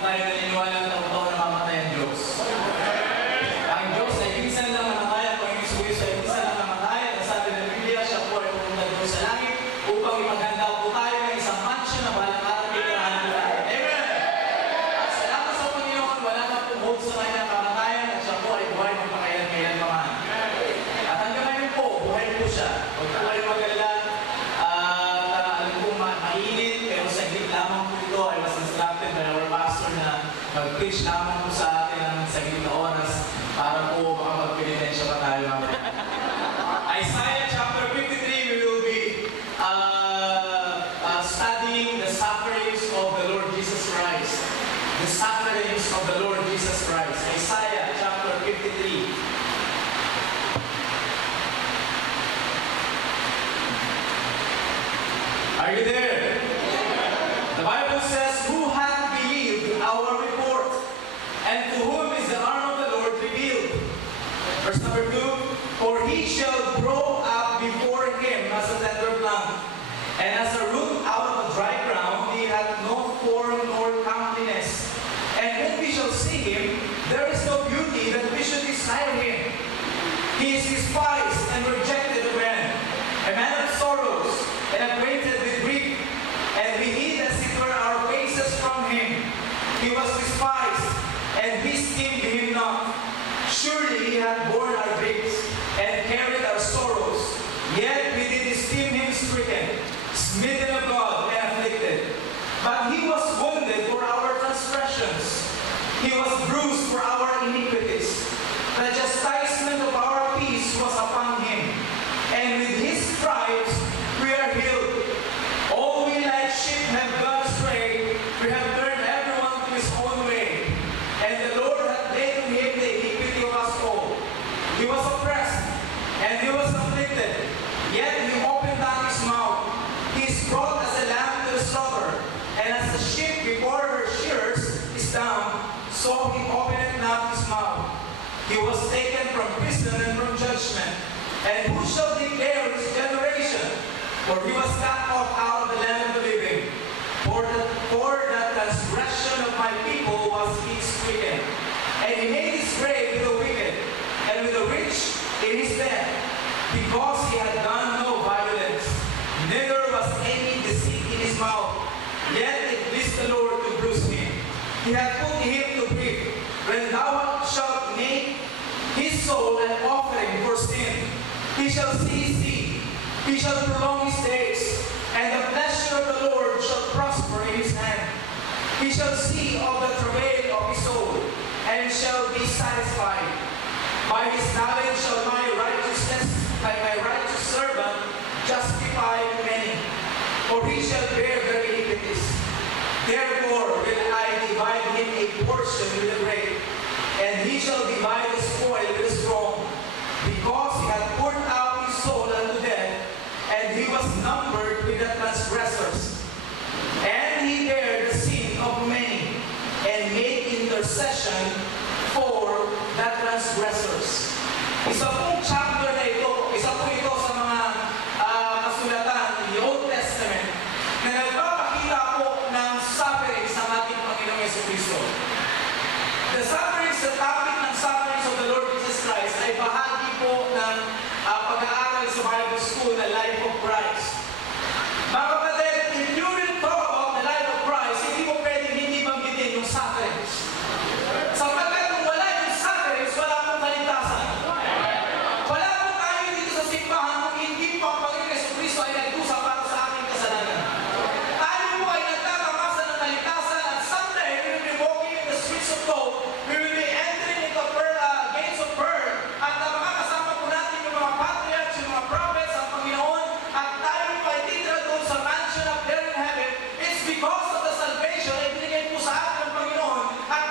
tayo naniniwala na totoo na mamatay ang Diyos. Ang Diyos ay minsan lang namatay, ang Panginoon Jesucristo ay minsan lang namatay. Ang sabi ng Biblia, siya po ay pumunta doon sa langit upang ipaghanda po tayo ng isang mansion na balang araw titirahan po natin. Amen! At salamat sa Panginoon, wala na pong hold sa kanyang kamatayan at siya po ay buhay magpakayan-kayan naman. At hanggang ngayon po, buhay po siya. Huwag po kayo mag-alala. Alam ko mainit, pero saglit lamang po ito. I was instructed by our pastor na mag-preach lamang po sa atin ng saglit na oras para po baka magpinitensya pa tayo. Isaiah chapter 53, we will be studying the sufferings of the Lord Jesus Christ. The sufferings of the Lord Jesus Christ. Isaiah chapter 53. Are you there? The Bible says, who hath believed our report, and to whom is the arm of the Lord revealed? Verse number 2, for he shall grow up before him as a tender plant, and as a root out of a dry ground. He hath no form nor comeliness. And when we shall see him, there is no beauty that we should desire him. He is despised and rejected of men, a man of sorrows, and acquainted with grief, and we hid as it were our faces from him. He was despised, and we esteemed him not. Surely he hath borne our griefs, and carried our sorrows. Yet we did esteem him stricken, smitten of God, and afflicted. But he was wounded for our transgressions. He was bruised for our iniquities. The chastisement of our peace was upon him, and with his stripes we are healed. All we like sheep have gone astray. We have turned everyone to his own way. And the Lord hath laid on him the iniquity of us all. He was oppressed, and he was afflicted. Yet he opened not his mouth. He is brought as a lamb to the slaughter, and as a sheep before her shearers is dumb, so he openeth not his mouth. He was taken from prison and from judgment. And who shall declare his generation? For he was cut off out of the land of the living. For the transgression of my people was he stricken. And he made his grave with the wicked, and with the rich in his bed, because he had done no violence, neither was any deceit in his mouth. Yet it pleased the Lord to bruise him. He hath put him to grief. When thou shalt make his soul an offering for sin, he shall see his seed, he shall prolong his days, and the pleasure of the Lord shall prosper in his hand. He shall see of the travail of his soul, and shall be satisfied. By his knowledge shall my righteous servant justify many, for he shall bear their iniquities. Therefore will I divide him a portion with the great, and he shall divide the spoil with the strong, because he hath poured out his soul unto death, and he was numbered with the transgressors. And he bare the sin of many, and made intercession for the transgressors. Isa pong chapter na ito, isa po ito sa mga kasulatan ng Old Testament na nagpapakita po ng suffering sa ating Panginoong Jesucristo. The sufferings, the topic ng sufferings of the Lord Jesus Christ ay bahagi po ng pag-aaral sa Bible School na Life of Christ. Mga kapatid, if you will talk about the life of Christ, hindi mo pwedeng hindi banggitin yung sufferings. Sapagkat kung wala yung sufferings, wala pong kaligtasan. Wala po tayo dito sa simbahan kung hindi po ang Panginoong Jesucristo ay nagdusa para sa ating kasalanan. Tayo po ay nagtatamasa ng kaligtasan, at someday we will be walking in the streets of gold. We will be entering into gates of pearl. At makakasama po natin yung mga patriarchs, yung mga prophets, ang Panginoon, at tayo po ay titira doon sa mansion up there in heaven. It's because of the salvation na ibinigay po sa atin ng Panginoon. At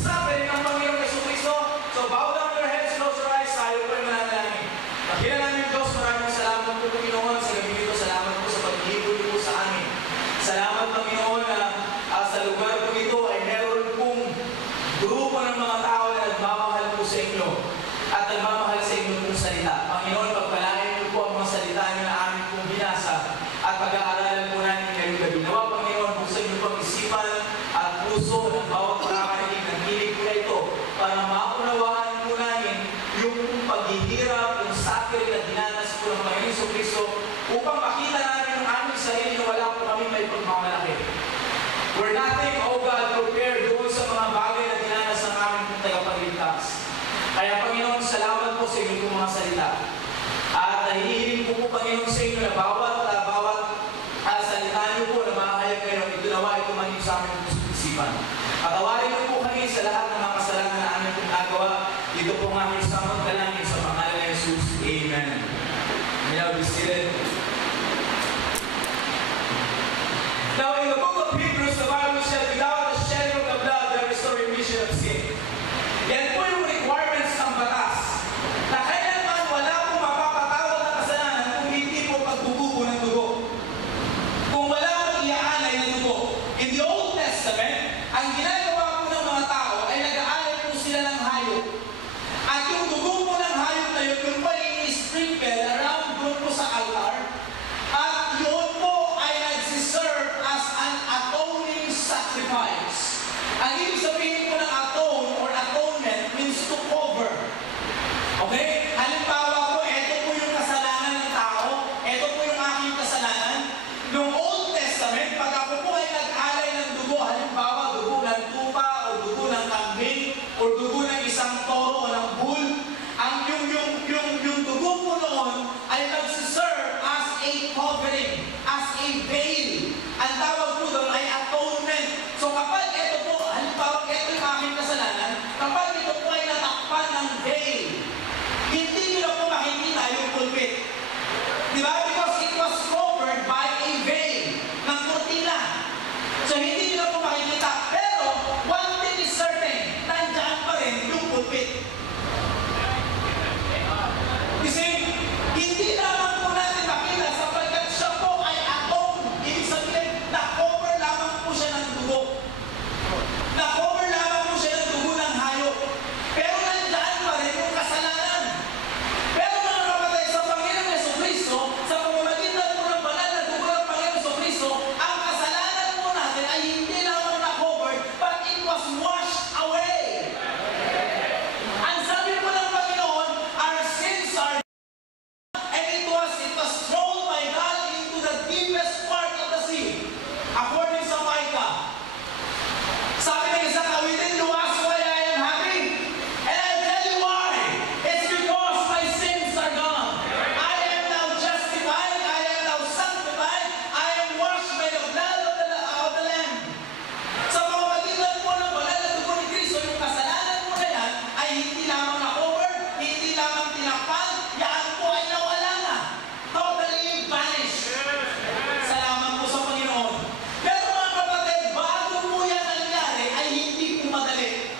suffering ng Panginoong Jesucristo. So bow down your heads, close your eyes, tayo po yung mananalangin. Pakila namin Diyos, maraming salamat po Panginoon sa gabi nito. Salamat po sa paghihibol po sa amin. Salamat Panginoon na sa lugar po ito ay meron pong grupo ng mga tao na nagmamahal po sa inyo at nagmamahal sa inyo pong salita. Panginoon, pagpalain niyo po ang mga salita niyo na amin pong binasa at pag-aaralan po namin ngayong gabi. Nawa Panginoon, buksan niyo pang isipan at puso ng bawat makakarinig ng hilig po na ito para maunawaan po namin yung paghihirap, yung suffering na dinanas po ng Panginoon Jesucristo upang makita namin ang aming sarili na wala po kami may pagmamalaki. We're nothing, oh God, prepared doon sa mga bagay na dinanas ng aming tagapagligtas. Kaya Panginoon, salamat po sa inyong mga salita. At nahihiling po Panginoon sa inyo na bawat salita niyo po na mahayag ngayon, ito nawa, ito man sa aming isipan. Patawarin niyo po kami sa lahat ng mga kasalanan na aming pong nagawa. Ito po ang aming samang dalangin sa pangalan ni Jesus. Amen. You know, be seated. Now, in the book of Hebrews, the Bible said, without the shedding of the blood, there is no remission of sin. Yan po yung requirements ng batas. Na kailanman wala pong mapapatawad na kasalanan kung hindi po pagbububo ng dugo. Kung wala pong iaalay ng dugo. In the Old Testament, ang ginagawa po ng mga tao ay nag-aalay po sila ng hayop. At yung dugo po ng hayop na yun, yung pa i-sprinkle around doon po sa altar. At yun po ay nagsiserve as an atoning sacrifice. Ang ibig sabihin po ng atone or atonement means to cover. Okay? Halimbawa po, ito po yung kasalanan ng tao. Ito po yung aking kasalanan. Noong Old Testament, pag ako po ay nag-alay ng dugo, halimbawa dugo ng tupa o dugo ng kambing o dugo ng isang toro o ng bull, yung dugo po noon ay nagsiserve as a covering, as a veil. Ang tawag po doon ay atonement. So kapag ito po, halimbawa ito yung aking kasalanan, kapag ito po ay natakpan ng veil, hindi nyo na po makikita yung pulpit. Diba? Because it was covered by a veil ng kurtina. So hindi nyo na po makikita. Pero, one thing is certain, nandiyan pa rin yung pulpit. Kasi, hindi naman po natin makita sapagkat siya po ay atone. Ibig sabihin, na-cover lamang po siya ng dugo. Na-cover lamang po siya ng dugo ng hayop. Pero nandiyan pa rin yung kasalanan. Pero mga kapatid, sa Panginoon Jesucristo, sa pamamagitan po ng banal na dugo ng Panginoon Jesucristo, ang kasalanan po natin ay hindi lamang na-covered, but it was washed away. Ang sabi po ng Panginoon, our sins are and it was thrown by God into the deepest part of the sea. According sa Micah. Sabi ng isang awitin, you ask why I am happy? And I tell you why. It's because my sins are gone. I am now justified. I am now sanctified. I am washed by the blood of the Lamb. Sa pamamagitan po ng banal na dugo ni Kristo, yung kasalanan mo na yan ay hindi lamang na-cover, hindi lamang tinakpan, yan po ay nawala na. Totally vanished. Salamat po sa Panginoon. Pero mga kapatid, bago po yan nangyari, ay hindi po madali.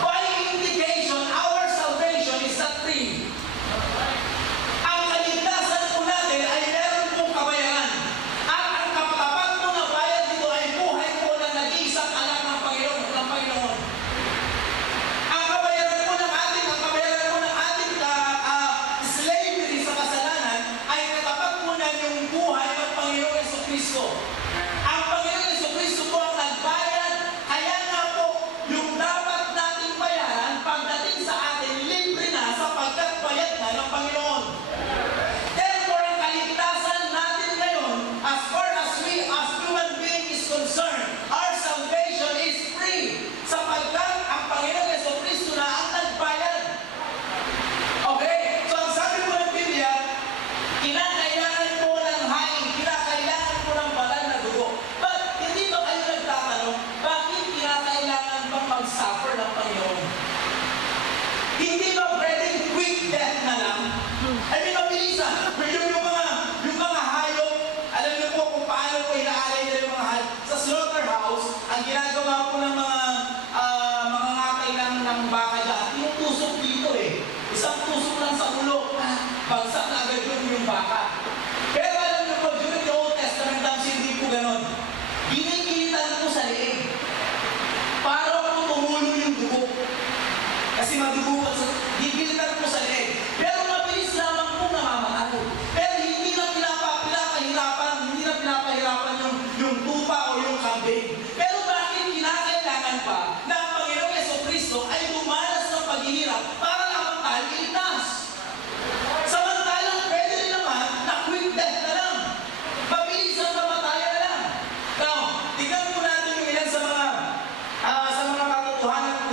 By indication, our salvation is not free. Ang kaligtasan po natin ay meron pong kabayaran. At ang kapatapat po na bayad dito ay buhay po ng nag-iisang anak ng Panginoon. Ang kabayaran po ng ating slavery sa kasalanan ay katapat po na yung buhay ng Panginoong Jesucristo. Ang Panginoong Jesucristo po ang nagbayad, kaya nga po yung dapat nating bayaran pagdating sa atin, libre na sapagkat bayad na ng Panginoon. Therefore, ang kaligtasan natin ngayon, as far as we as human being is concerned, our salvation is free sapagkat ang Panginoong Jesucristo na ang nagbayad. Okay? So, ang sabi po ng Biblia, kinakailangan po ng haing, kinakailangan po ng banal na dugo. But, hindi ba kayo nagtatanong, bakit kinakailangan bang mag-suffer ng Panginoon? Hindi ba pwedeng quick death na lang? I mean, mabilisan. Yung mga hayop, alam niyo po kung paano po inaalay nila yung mga hayop. Sa slaughterhouse, ang ginagawa po ng mga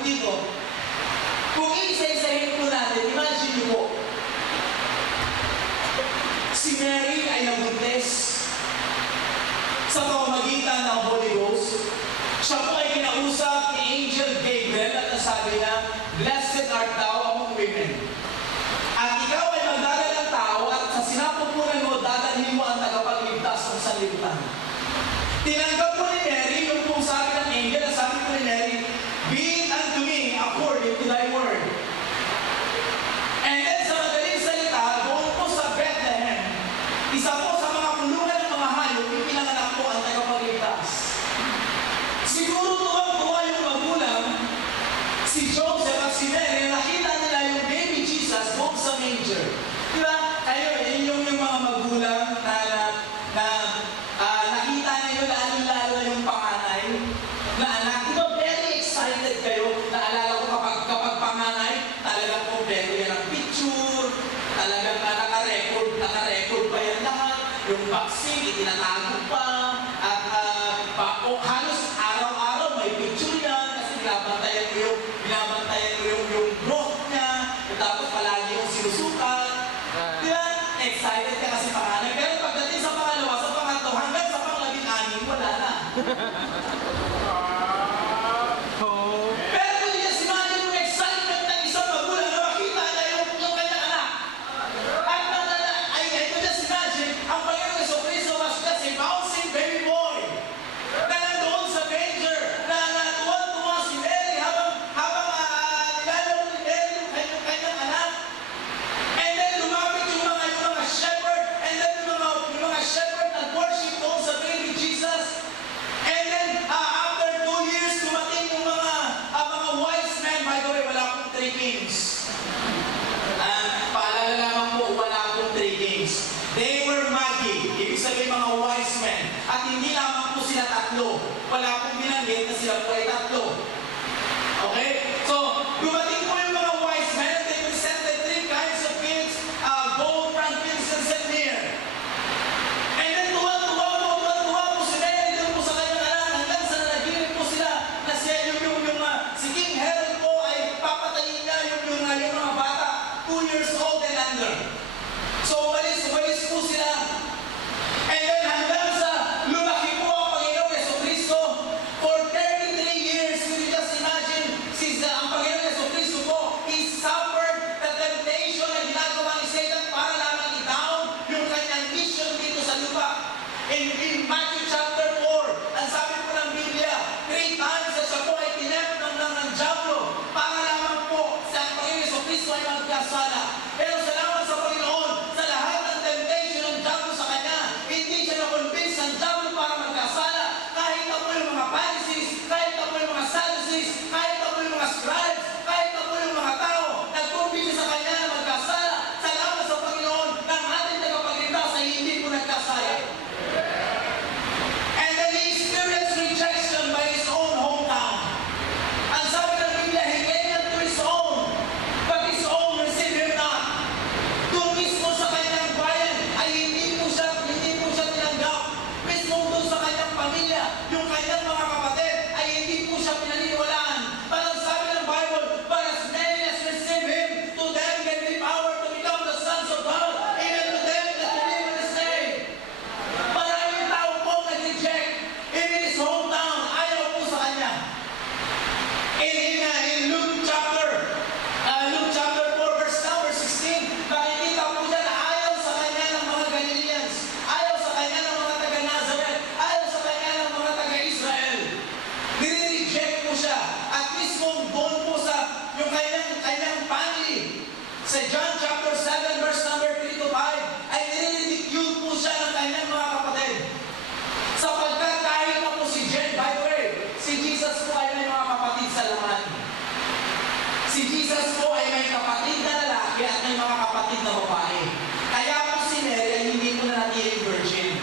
dito, kung isa-isahin po natin, imagine niyo po, si Mary ay nabuntis sa pamamagitan ng Holy Ghost. Siya po ay kinausap ni Angel Gabriel at nasabi na, "Blessed art thou among women." At ikaw ay magdadala ng tao at sa sinapupunan mo, dadalhin mo ang tagapagligtas ng sanlibutan. Tinanggap po ni Mary yung pong sabi ng angel, at sabi po ni Mary, "Be it unto me according to thy word." And then sa madaling salita, doon po sa Bethlehem, isa po sa mga kulungan ng mga hayop, ipinanganak po ang tagapagligtas. Siguro tuwang-tuwa yung magulang, si Joseph at si Mary, nakita nila yung baby Jesus doon sa manger. Diba? Kayo, yun yung mga magulang na nakita niyo lalo na yung panganay na anak. Diba very excited kayo? Naalala ko kapag panganay, talagang kompleto yan ang picture, talagang naka-record pa yan lahat. Yung vaccine, itinatago pa, at halos araw-araw may picture yan kasi binabantayan mo yung growth niya, tapos palagi yung sinusukat. Diba? Excited ka kasi panganay. Pero pagdating sa pangalawa, sa pangatlo, hanggang sa pang-16, wala na. Pero kung just imagine yung excitement ng isang magulang na makita niya yung kanyang anak. At I could just imagine, ang Panginoong Jesucristo was just a bouncing baby boy na nandoon sa manger, na tuwan-tuwa si Mary habang nilalaro ni Mary yung kanyang anak. And then lumapit yung mga shepherd, and then yung mga shepherd nag-worship doon sa baby Jesus. And then after 2 years, dumating yung mga wise men. By the way, wala akong 3 kings. Paalala lamang po, wala akong 3 kings. They were magi, ibig sabihin mga wise men. At hindi lamang po sila tatlo. Wala akong binanggit na sila po ay tatlo. Okay? So, dumating po yung mga wise men. They presented 3 kinds of gifts, gold, frankincense, and myrrh. And then tuwa po si Mary doon po sa kanyang anak. Hanggang sa nanaginip po sila na si King Herod po ay papatayin niya yung mga bata 2 years old and under. So, walis po sila. And then hanggang sa lumaki po ang Panginoong Jesucristo for 33 years. Could you just imagine, ang Panginoong Jesucristo po, He suffered the temptation na ginagawa ni Satan para lamang i-down yung kanyang mission dito sa lupa. In Matthew chapter 4, ang sabi po ng Biblia, 3 times na siya po ay tinempt ng Diablo para lamang po sa Panginoong Jesucristo ay magkasala. Pero salamat sa Panginoon, sa lahat ng temptation ng Diablo sa kanya, hindi siya na-convince ng Diablo para magkasala. Kahit na po yung mga Pharisees, kahit na po yung mga Sadducees, kahit na po yung mga scribes, kahit na po yung mga tao, nag-convince sa kanya na magkasala. Salamat sa Panginoon, ng ating tagapagligtas ay hindi po nagkasala. And then he experienced rejection by his own hometown. Ang sabi ng Biblia, he came to his own, but his own received him not. Doon mismo sa kanyang bayan ay hindi po siya tinanggap. Mismo doon sa kanyang pamilya, yung kanyang mga kapatid ay hindi po siya pinaniniwalaan. Parang sabi ng Bible, "But as many as receive him, to them can be power to become the sons of God, even to them that believe in his name." Maraming tao pong nag-reject. Even his hometown, ayaw po sa kanya. In Luke chapter 4, verse number 16, makikita po dyan na ayaw sa kanya ng mga Galileans, ayaw sa kanya ng mga taga-Nazareth, ayaw sa kanya ng mga taga-Israel. Nire-reject po siya. At mismo doon po sa yung kanyang family, sa John chapter 7, verse number 3 to 5, ay nire-ridicule po siya ng kanyang mga kapatid. Sapagkat kahit na po by the way, si Jesus po ay may mga kapatid sa laman. Si Jesus po ay may kapatid na lalaki at may mga kapatid na babae. Kaya po si Mary ay hindi po nanatiling virgin.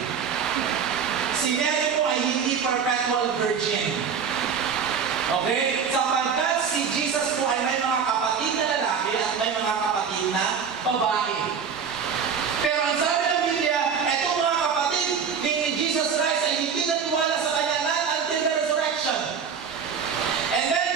Si Mary po ay hindi perpetual virgin. Okay? Sapagkat si Jesus po ay may mga kapatid na lalaki at may mga kapatid na babae. Pero ang sabi ng Biblia, etong mga kapatid ni Jesus Christ ay hindi natiwala sa kanya not until the resurrection. And then,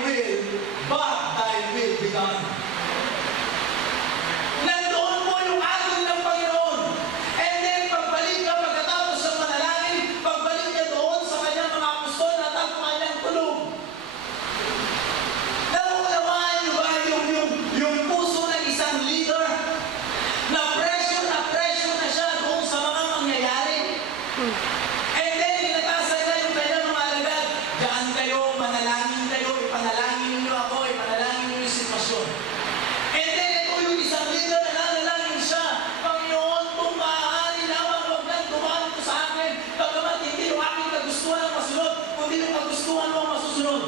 will, but thy will be done. Nandoon po yung atin ng Panginoon. And then, pagbalik ka pagkatapos ng manalangin, pagbalik niya doon sa kanyang mga apostol at ang kanyang tulong. Nauunawaan niyo ba yung puso ng isang leader na pressure na siya doon sa mga mangyayari? And then, inatasan na yung kanyang mga alagad. Diyan kayo, manalangin kayo, ipanalangin niyo ako, ipanalangin niyo yung sitwasyon. And then, ito yung isang leader na nanalangin siya. Panginoon, kung maaari lamang, huwag nang dumalo ko sa akin. Bagamat hindi yung aking kagustuhan ang masunod, kundi yung kagustuhan mo ang masusunod.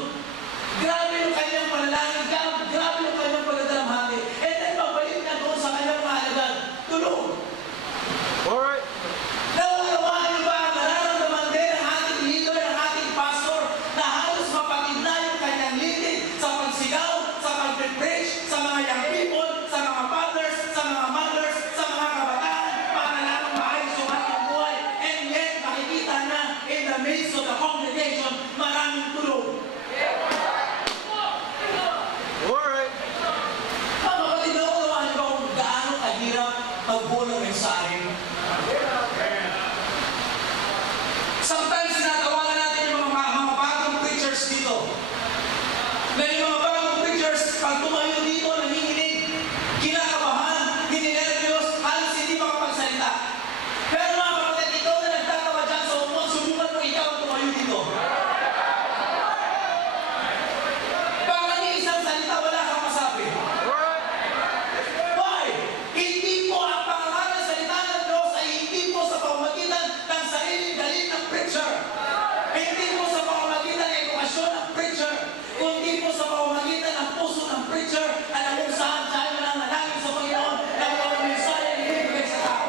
Grabe yung kanyang panalangin, grabe yung kanyang pagdadalamhati. And then, pagbalik na doon sa kanyang mga alagad. Tulong! Alright. Nauunawaan niyo ba ang nararamdaman din ng ating leader, ng ating pastor, na halos mapatid na yung kanyang leading sa pagsigaw, sa pag-preach, sa mga young people, sa mga fathers, sa mga mothers, sa mga kabataan, para lamang maayos yung kanyang buhay. And yet, makikita na in the midst of the congregation, maraming tulong. Alright. Mga kapatid, nauunawaan niyo ba kung gaano kahirap magbuo ng mensahe? Sometimes tinatawagan natin yung mga bagong preachers dito. Na yung mga bagong preachers, pag tumayo dito, nanginginig, kinakabahan, hininervyos, halos hindi makapagsalita. Pero mga kapatid, ikaw na nagtatawa dyan sa upuan, subukan mo ikaw ang tumayo dito. Baka ni isang salita, wala kang masabi. Why? Hindi po ang pangalan ng salita ng Diyos ay hindi po sa pamamagitan ng sariling galit ng preacher. Hindi po sa pamamagitan ng edukasyon ng preacher. Kundi po sa pamamagitan ng puso ng preacher at kung saan tayo nananalangin sa Panginoon na mga mensahe ang ibibigay sa tao.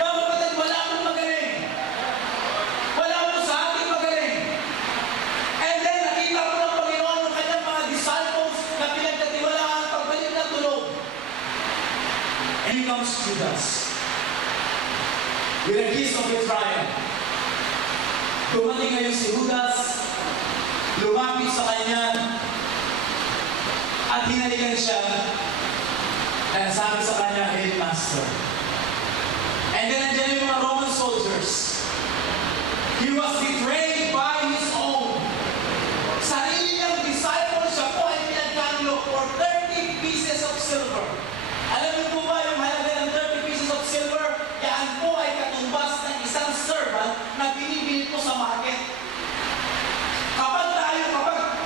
Mga kapatid, wala akong magaling. Wala po sa ating magaling. And then, nakita po ng Panginoon yung kanyang mga disciples na pinagkatiwalaan ang pagbalik na tulog. And here comes Judas with a kiss of betrayal. Dumating ngayon si Judas, lumapit sa kanya, at hinalikan siya, na sabi sa kanya, "Hail, Master." And then nandiyan yung mga Roman soldiers. He was betrayed by his own. Sarili niyang disciple, siya po ay pinagkano for 30 pieces of silver. Alam niyo po ba yung halaga ng 30 pieces of silver? Yan po ay katumbas ng isang servant na binibili po sa market.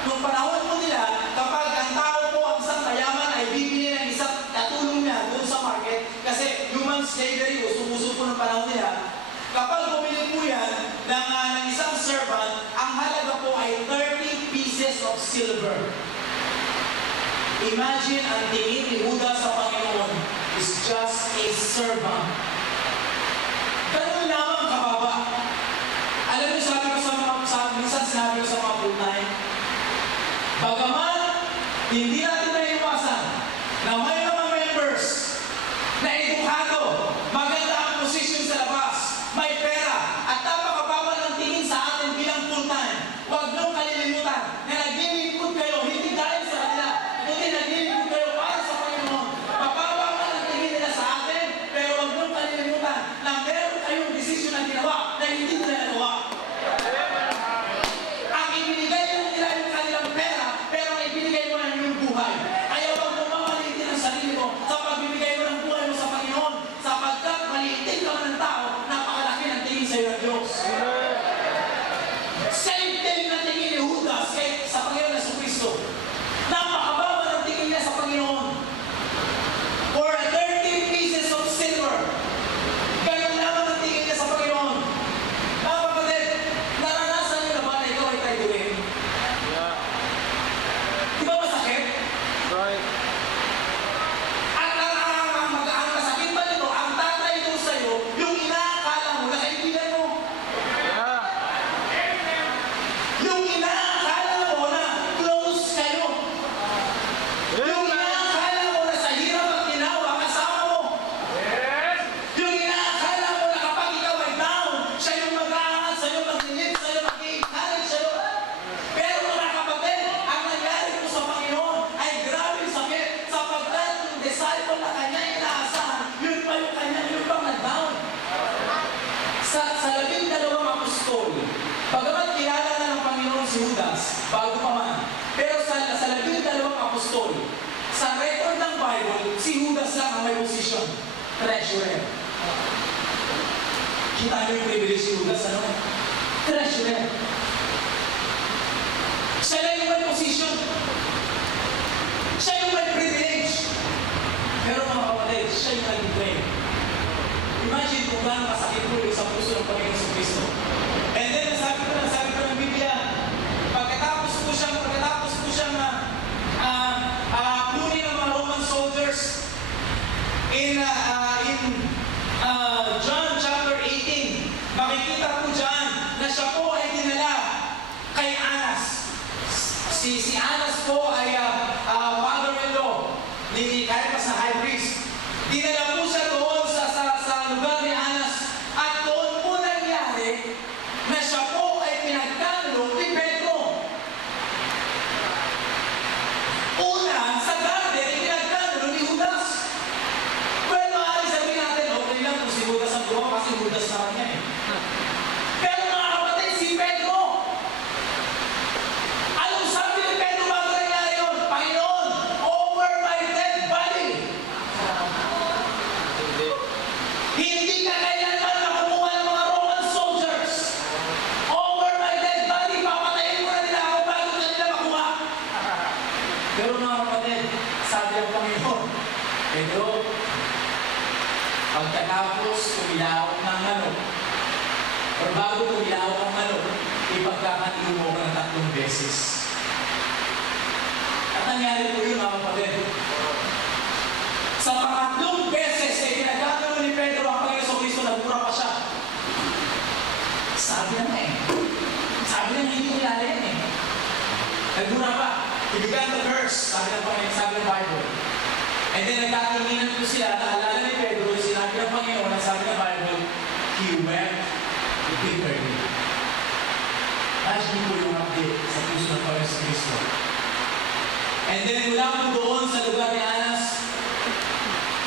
Nung panahon po nila, kapag ang tao po ang isang mayaman ay bibili ng isang katulong niya doon sa market, kasi human slavery, uso-uso po ng panahon nila, kapag bumili po yan ng isang servant, ang halaga po ay 30 pieces of silver. Imagine ang tingin ni Judas sa Panginoon is just a servant. Ganun lamang kababa. Alam niyo, sabi ko minsan sinabi ko sa mga full-time, bagaman hindi natin naiwasan na may mga members na edukado, maganda ang posisyon sa labas, may pera, at napakababa ng tingin sa atin bilang full-time, huwag niyong kalilimutan na naglilingkod kayo, hindi dahil sa kanila, kundi naglilingkod kayo para sa Panginoon. Mababa man ang tingin nila sa atin, pero huwag niyong kalilimutan na meron kayong desisyon na ginawa na hindi nila nagawa. Ang ibinigay nila yung kanilang pera, pero ang ibinigay mo na yung buhay. Kaya huwag mo mamalitin ang sarili apostol. Sa record ng Bible, si Judas lang ang may posisyon. Treasurer. Kita niyo yung privilege si Judas, ano? Treasurer. Siya lang yung may posisyon. Siya yung may privilege. Pero mga kapatid, siya yung nag-pray. Imagine kung gaano kasakit po yung sa puso ng Panginoon sa Kristo. And then, nasabi ko ng Biblia, pagkatapos po siyang kunin ng mga Roman soldiers in John chapter 18, makikita po dyan na siya po ay dinala kay Anas. Si Anas po ay father-in-law ni Caiaphas na high priest. Dinala po siya doon sa lugar ni Anas at doon po nangyari na siya po ay pinagtanong ni Pedro. Una, sa garden, pinagtanong ni Judas. Well, maaari sabihin natin, okay lang kung si Judas ang gumawa kasi Judas naman niya eh. Pero mga kapatid, si Pedro, anong sabi ni Pedro bago nangyari yun? Panginoon, over my dead body. Hindi ka kailanman nakumuha ng mga Roman soldiers. Over my dead body, papatayin mo na nila ako bago na nila makuha. Pero mga kapatid, sabi ang Panginoon, Pedro, pagkatapos kumilaw ng manok, o bago kumilaw ng manok, ipagkakatiyo mo ka ng 3 beses. At nangyari po yun mga kapatid. Sa pangatlong beses, ay pinagkakaroon ni Pedro ang Panginoon Kristo, nagmura pa siya. Sabi na Sabi na hindi kilala yan eh. Nagmura pa. He began to curse, sabi ng Panginoon, sabi ng Bible. And then nagkatinginan po sila, naalala ni Pedro, sinabi ng Panginoon, ang sabi ng Bible, he wept bitterly. Imagine po yung update sa puso ng Panginoon Kristo. And then mula po doon sa lugar ni Anas,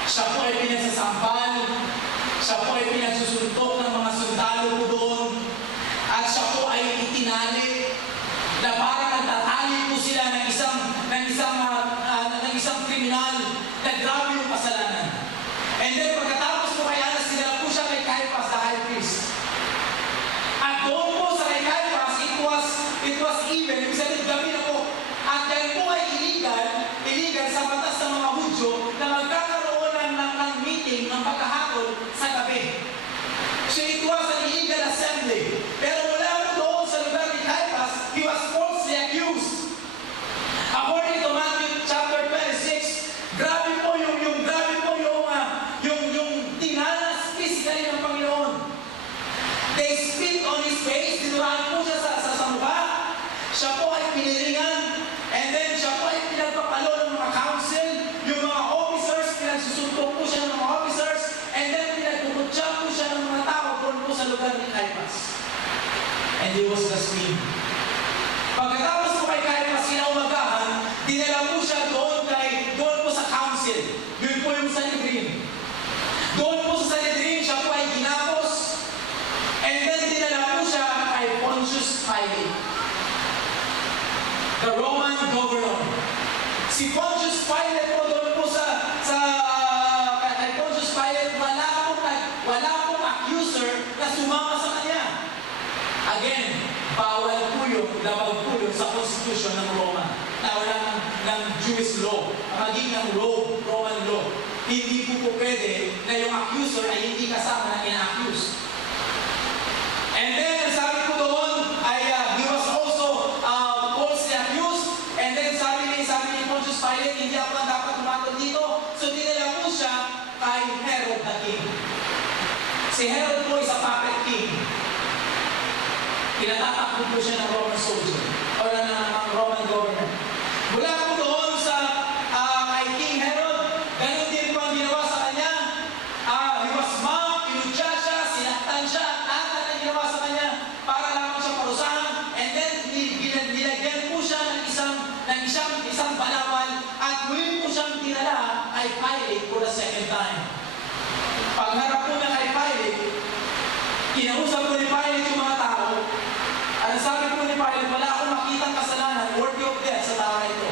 siya po ay pinagsasampal, siya po ay pinagsusuntok ng mga sundalo po doon, at siya po ay itinali, na parang nagtatali po sila ng isang kriminal na grabe yung kasalanan. And then pagkatapos po kay Anas, sinala po siya kay Caiaphas, the high priest. At doon po sa kay Caiaphas, it was even, ibig sabihin gabi na po. At yan po ay illegal sa batas ng mga Hudyo na magkakaroon ng meeting, ng pagkahakot sa gabi. So it was an illegal assembly. Pero mula po doon sa lugar ni Caiaphas, he was falsely accused. According to Matthew chapter 26, grabe po yung tinanas physically ng Panginoon. They spit on his face, dinuraan po siya sa mukha. Siya po ay piniringan, and then siya po ay pinagpapalo ng mga council, yung mga officers, pinagsusuntok po siya ng mga officers, and then pinagpuputya po siya ng mga tao po sa lugar ni Caiaphas. And he was blasphemed. Pagkatapos po kay Caiaphas, kinaumagahan, dinala po siya doon po sa council. Yun po yung Sanhedrin. Doon po sa Sanhedrin, siya po ay ginapos. And then dinala po siya kay Pontius Pilate, the Roman governor. Si Pontius Pilate po doon po kay Pontius Pilate, wala pong accuser na sumama sa kanya. Again, bawal po yun, labag po yun sa constitution ng Roma. Na wala ng Jewish law, maging ng Roman law. Hindi po pwede na yung accuser ay hindi kasama na ina-accuse. And then, sabi po doon, he was also falsely accused. And then, sabi ni Pontius Pilate, hindi ako ang dapat tumatol dito. So, dinala po siya kay Herod the king. Si Herod po is a puppet king. Pinatatakbo po siya ng Roman soldier o ng Roman governor. Mula po doon sa kay King Herod, ganun din po ang ginawa sa kanya. He was mocked, inudya siya, sinaktan siya, at lahat na ginawa sa kanya para lamang siya parusahan. And then, nilagyan po siya ng isang balawal at muli po siyang dinala kay Pilate for the second time. Pagharap po niya kay Pilate, kinausap po ni Pilate yung mga tao. Ang sabi po ni Pilate, wala akong makitang kasalanan worthy of death sa tao na ito.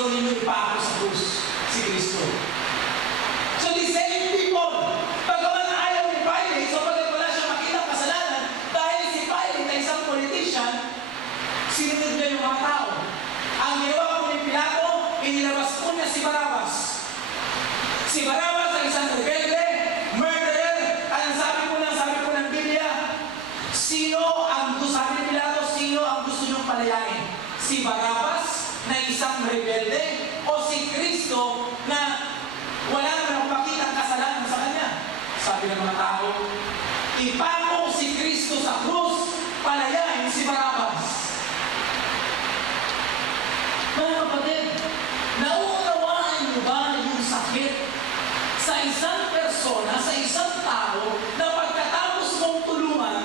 ayaw ninyo ipako sa krus si Kristo. So the same people, pagkaman ayaw ni Pilate, so pagkat wala siya makitang kasalanan, dahil si Pilate ay isang politician, sinunod niya yung mga tao. Ang ginawa po ni Pilato, inilabas po niya si Barabbas. Si Barabbas ay isang rebelde, murderer. Anong sabi po ng Biblia? Sabi ni Pilato, sino ang gusto niyong palayain? Si Barabbas na isang rebelde o si Kristo na wala naman makitang kasalanan sa kanya? Sabi ng mga tao, ipako si Kristo sa krus, palayain si Barabbas. Mga kapatid, nauunawaan niyo ba yung sakit sa isang persona, sa isang tao, na pagkatapos mong tulungan,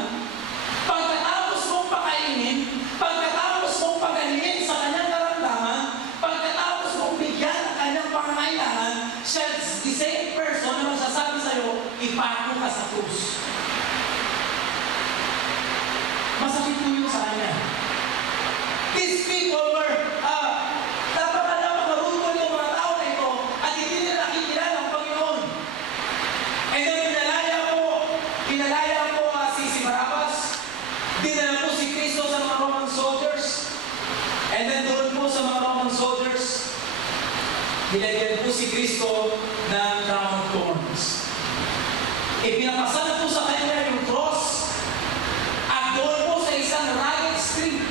pagkatapos mong pakainin, pagkatapos mong pagalingin sa kanyang karamdaman, pagkatapos mong bigyan ang kanyang pangangailangan, siya, the same person na magsasabi sa'yo, ipako ka sa krus. Masakit po yun sa kanya. These people were, napakamarunong yung mga tao na ito at hindi nila nakikilala ang Panginoon. And then pinalaya po si Barabbas, dinala po si Kristo sa mga Roman soldiers, and then doon po sa mga Roman soldiers, nilagyan po si Kristo ng crown of thorns. Ipinapasan po sa kanya yung cross, at doon po sa isang rugged street,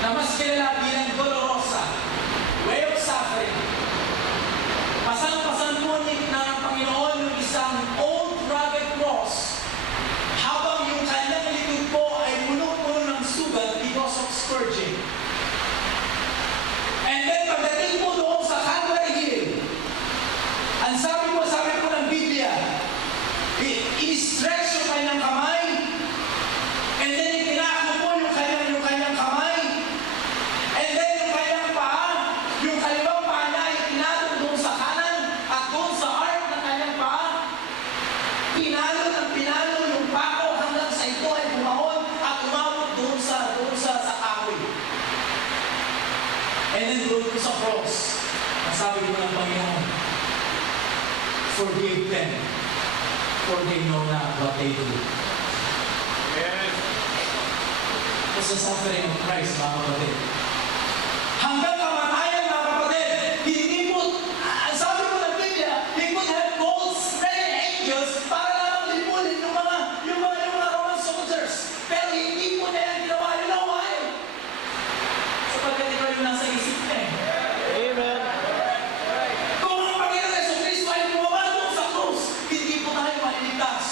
na mas kilala bilang Dolorosa, way of suffering. Pasang-pasan po ng Panginoon yung isang old rugged cross, habang yung kanyang likod po ay puno-puno ng sugat because of scourging. And then pagdating po doon sa Calvary Hill, ang sabi po ng Biblia, i-stretch yung kanyang kamay, and then itinako po yung kanyang kamay, and then yung kanyang paa, yung kaliwang paa niya ay pinalo doon sa kanan, at doon sa arc ng kanyang paa, pinalo yung pako hanggang sa ito ay bumahon at umabot doon sa kahoy. And then doon po sa cross, nasabi ko ng Panginoon, forgive them, for they know not what they do. Yes. It's the suffering of Christ, mga kapatid. Hanggang kamatayan, mga kapatid, hindi po, sabi ko ng Biblia, he could have called many angels para lamang lipulin yung mga Roman soldiers. Pero hindi po na yan ginawa. You know why? Sapagkat ikaw yung nasa isip niya eh. Amen. Kung ang Panginoon Jesucristo ay bumaba doon sa krus, hindi po tayo maliligtas.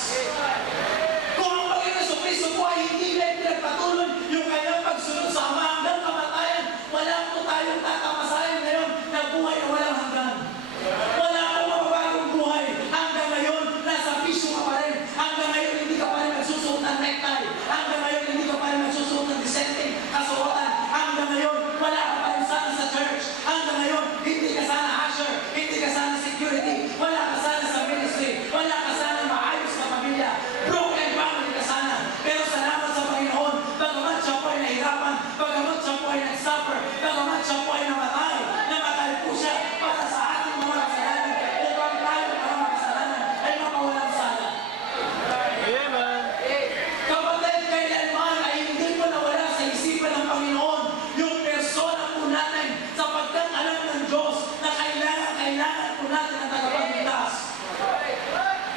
Kung ang Panginoon Jesucristo po ay hindi na pinagpatuloy yung kanyang pagsunod sa Ama hanggang kamatayan, wala po tayong tatamasahin ngayon na buhay na walang hanggan. Wala po mababagong buhay. Hanggang ngayon, nasa bisyo ka pa rin. Hanggang ngayon, hindi ka pa rin nagsusuot ng necktie. Hanggang ngayon, hindi ka pa rin nagsusuot ng dissenting kasuotan. Hanggang ngayon, wala ka pa rin sana sa church. Hanggang ngayon, hindi ka sana usher. Hindi ka sana security. Wala ka sana sa ministry. Wala ka sana maayos na pamilya. Broken family ka sana. Pero salamat sa Panginoon, bagamat siya po ay nahirapan, bagamat siya po ay nag-suffer, bagamat siya po ay namatay po siya para sa ating mga kasalanan, upang tayo mga makasalanan ay mapawalang sala. Amen. Kapatid, kailanman ay hindi po nawala sa isipan ng Panginoon yung persona po natin sapagkat alam ng Diyos na kailangan po natin ang tagapagligtas.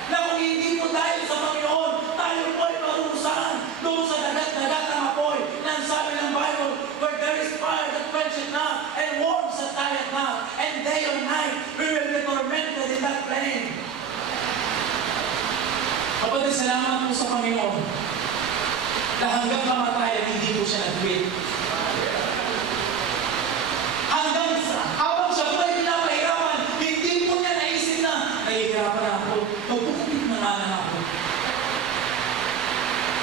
Na kung hindi po dahil sa Panginoon, tayo po ay marurusahan doon sa dagat-dagat ng apoy nang sabi ng Bible, where there is fire that quencheth not and warms that tired not, and day or night we will be tormented in that flame. Kapatid, salamat po sa Panginoon na hanggang kamatayan hindi po siya nag-quit. Habang siya po ay pinapahirapan, hindi po niya naisip na nahihirapan na ako, magpupit na nga na ako.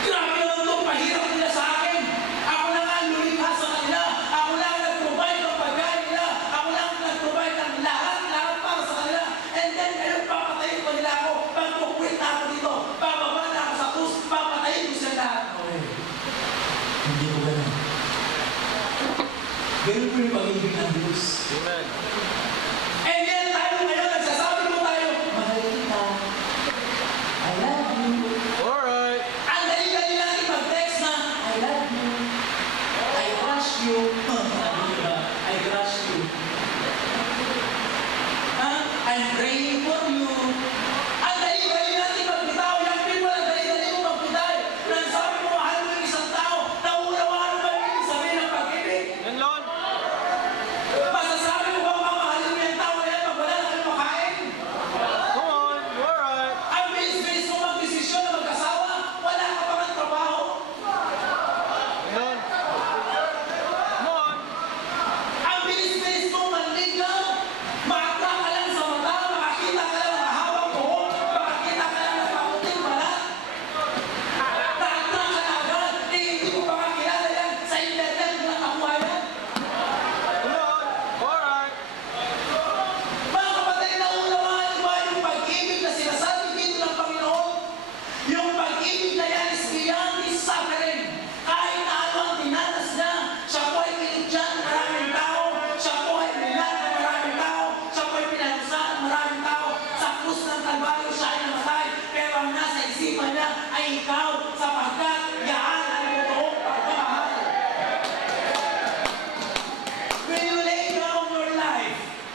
Grabe naman ito, pahirap nila sa akin. Ako na nga ang lumikha sa kanila. Ako na ang nag-provide ng pagkain nila. Ako na ang nag-provide ng lahat para sa kanila. And then, ngayon, papatayin ko nila ako. Pag-quit na ako dito. Bababa na ako sa krus. Papatayin ko sila lahat. Okay. Hindi ko ganun.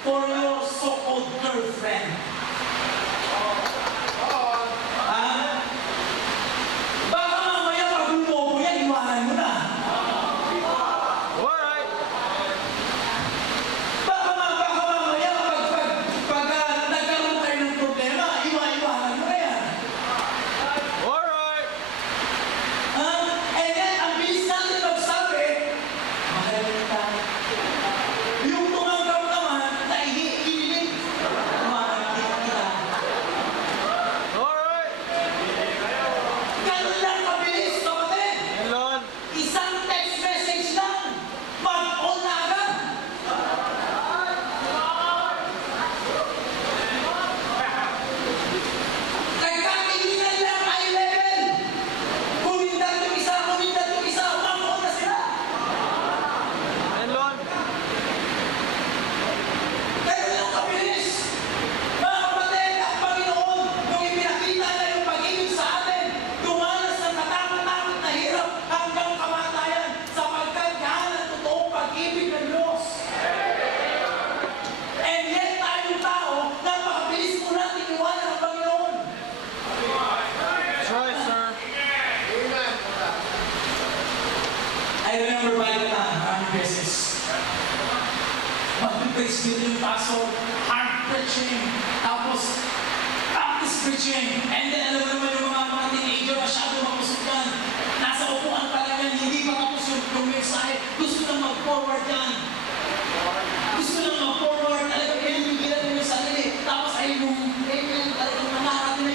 for your so-called girlfriend. Ha? Baka mamaya pag lumobo yan, iwanan mo na. Alright. Baka mamaya pag nagkaroon kayo ng problema, iwanan mo na yan. Alright. Ha? And then, ang bilis natin magsabi, mahal kita. Yung tumanggap naman, naihihilig. Mahal kita. Alright. Ganun lang kabilis, kapatid. Elon. Isang text message lang, mag-on na agad. Nagkakilingan lang high level. Kumindat yung isa, mag-on na sila. Elon. Ganun lang kabilis. Mga kapatid, ang Panginoon, nung ipinakita na yung pag-ibig sa atin, dumanas ng katakot-takot na hirap hanggang kamatayan sapagkat yan ang totoong pag-ibig ng Diyos. And yet tayong tao, napakabilis po natin iwanan ang Panginoon. That's right, sir. I remember by the time, maraming beses. Mag-preach dito yung pastor, hard preaching, tapos practice preaching, and then alam mo naman yung mga teenager, masyado makusukan. Nasa upuan pa lang yan, hindi pa tapos yung mensahe. Gusto lang mag-forward yan. Gusto lang mag-forward, talagang pinigilan mo yung sarili. Tapos ay yung talagang nangarapin na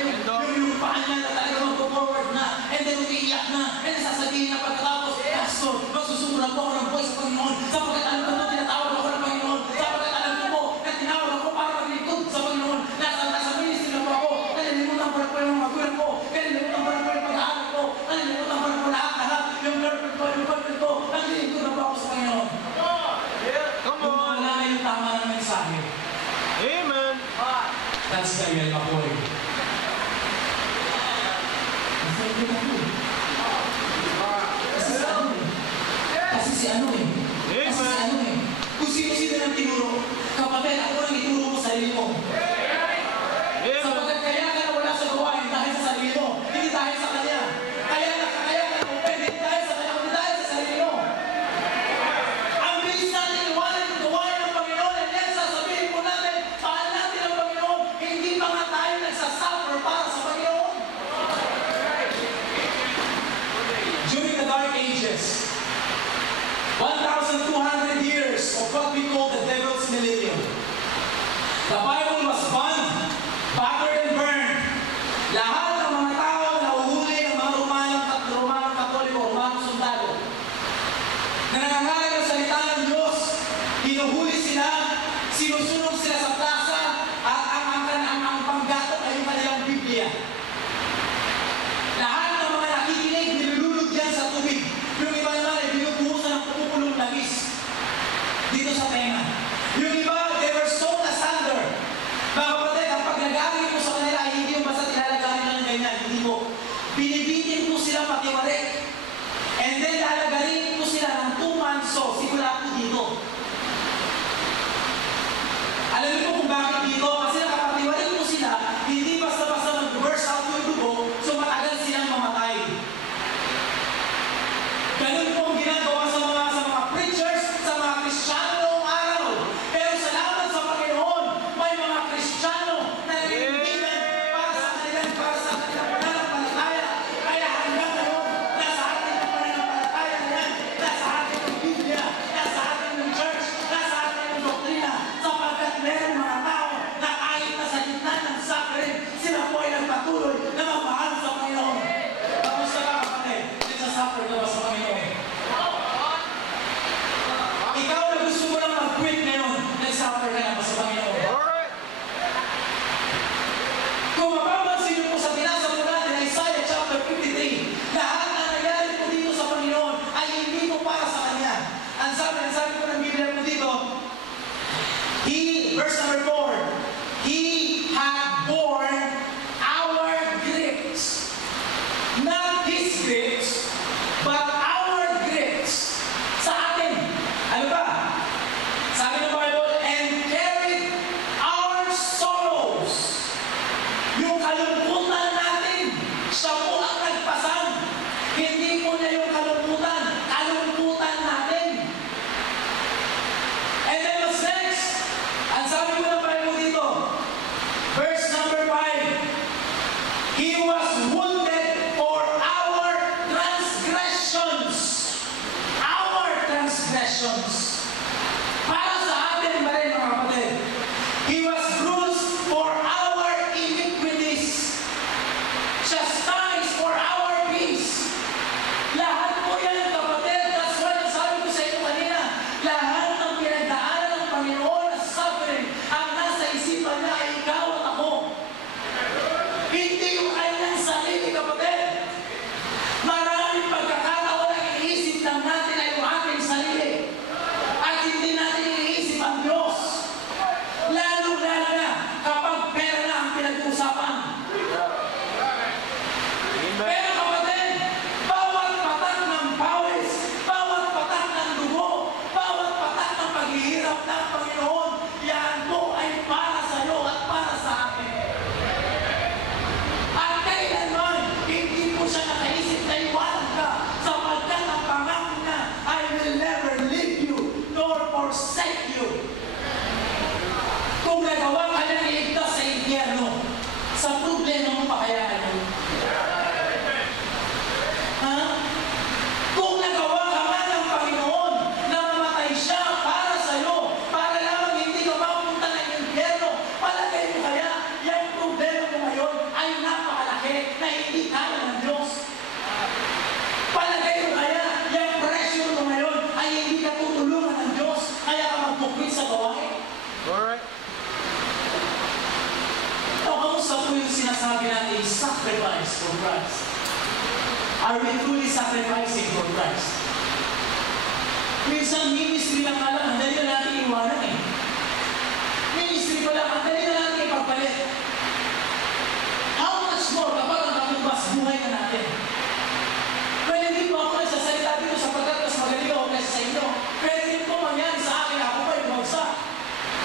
yung paan niya na talagang mag-forward na, and then umiiyak na, and then sasabihin na pagkatapos, Pastor, magsusumulan po ako ng buhay sa Panginoon, sapagkat alam ko na tinatawag ako ng Panginoon, sapagkat alam ko po na tinawag ako para maglingkod sa Panginoon, nasa ministry na po ako, nalilimutan ko na po yung magulang ko, nalilimutan ko na po yung pag-aaral ko, nalilimutan ko na po lahat, yung girlfriend ko, yung boyfriend ko, naglilingkod na po ako sa Panginoon. Come Kung on. wala na yung tama ng mensahe, Amen. that's the real apoy. Kasi si ano eh. Kung sino-sino nang tinuro, kapatid, ako lang ituro mo sarili mo. Amen. Sapagkat kaya ka na wala sa gawain dahil sa sarili mo, hindi dahil sa kanya. Kaya ka na open, hindi dahil sa kanya, hindi dahil sa sarili mo. Ang bilis natin iwanan yung gawain ng Panginoon, and then sasabihin po natin, mahal natin ang Panginoon, hindi pa nga tayo nagsasuffer para sa Panginoon. During the Dark Ages, 1,200 years of what we call the Devil's Millennium. The Bible was banned, battered and burned. Lahat ng mga tao na uhuli ng mga Romanong Katoliko, Romanong sundalo, na nangangaral ng salita ng Diyos, hinuhuli sila, sinusunog sila sa plaza, at ang panggato ay yung kanilang Biblia. Lahat ng mga nakikinig, nilulunod yan sa tubig. Yung iba naman ay binubuhusan ng pupulong langis dito sa tenga. Yung iba, they were stoned asunder. Mga kapatid, ang pag nag-aagin mo sa kanila ay hindi yung basta tilalagarin lang ganyan. Hindi mo. Binibitin mo sila patiwarik. And then lalagarin mo sila ng 2 months so, simula po dito. Alam niyo po kung bakit dito? Kasi nakapatiwarik mo sila, hindi basta-basta mag-burst out yung dugo, so matagal silang mamatay. Ganun po ang ginagawa sa mga preachers, sa mga Kristiyano noong araw. Pero salamat sa Panginoon, may mga Kristiyano na nagigiligan para sa kanilang pananampalataya. Kaya hanggang ngayon, nasa atin ang pananampalataya na yan, nasa atin ang Biblia, nasa atin ang church, nasa atin ang doktrina, sapagkat meron mga tao na kahit nasa gitna ng suffering, sila po ay nagpatuloy na mamahal sa Panginoon. Tapos na ka kapatid, nagsasuffer ka ba sa Panginoon? Ikaw na gusto mo lang mag-quit ngayon, nagsuffer ka na ba sa Panginoon? Alright. Kung mapapansin mo sa binasa mo natin, Isaiah chapter 53, lahat na nangyari po dito sa Panginoon ay hindi po para sa Kanya. Ang sabi po ng Biblia po dito, verse number 4, impyerno. Sa problema mo pa kaya ano? Ha? Kung nagawa ka man ng Panginoon na mamatay siya para sa'yo, para lamang hindi ka mapunta ng impyerno, palagay mo kaya yung problema mo ngayon ay napakalaki na hindi kaya ng Diyos? Palagay mo kaya yung pressure mo ngayon ay hindi ka tutulungan ng Diyos kaya ka magbukwit sa gawain? Alright. Kamusta po yung sinasabi natin, sacrifice for Christ? Are we truly sacrificing for Christ? Minsan, ministry lang ka lang, ang dali na natin iwanan eh. Ministry pa lang, ang dali na natin ipagpalit. How much more kapag ang katumbas buhay na natin? Well, hindi po ako nagsasalita dito sapagkat mas magaling ako kaysa sa inyo. Pero hindi po mangyari sa akin, ako pa yung bagsak.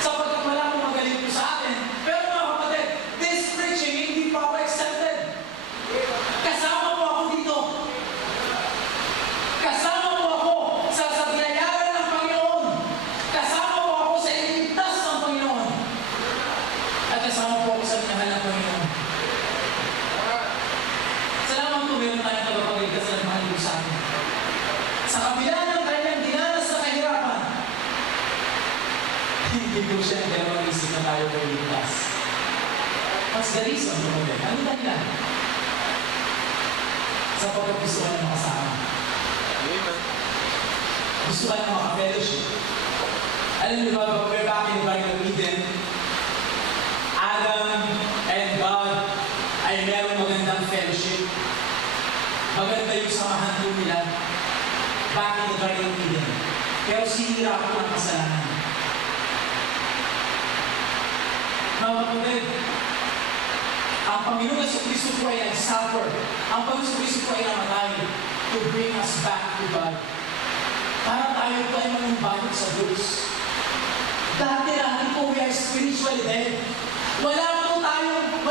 Sapagkat wala po magaling po sa atin. Pero mga kapatid, this preaching hindi pa ako accepted. Kasama po ako dito. Kasama po ako sa binayaran ng Panginoon. Kasama po ako sa iligtas ng Panginoon. At kasama po ako sa minahal ng Panginoon. Salamat po, meron tayong tagapagligtas na mahal po sa akin. Sa kabila ng kanyang dinanas na kahirapan, hindi po siya ang dalawang isip na tayo po iligtas. What's the reason for that? Ano dahilan? Sapagkat gusto ka na makasama. Amen. Gusto ka na maka-fellowship. Alam niyo ba, we're back in the Garden of Eden. Adam and God ay meron magandang fellowship. Maganda yung samahan po nila. Back in the Garden of Eden. Pero sinira ko ang kasalanan. Mga kapatid, ang Panginoon Jesucristo po ay nag-suffer. Ang Panginoon Jesucristo po ay namatay to bring us back to God. Para tayo po ay manumbalik sa Diyos. Dati po we are spiritually dead. Wala po tayong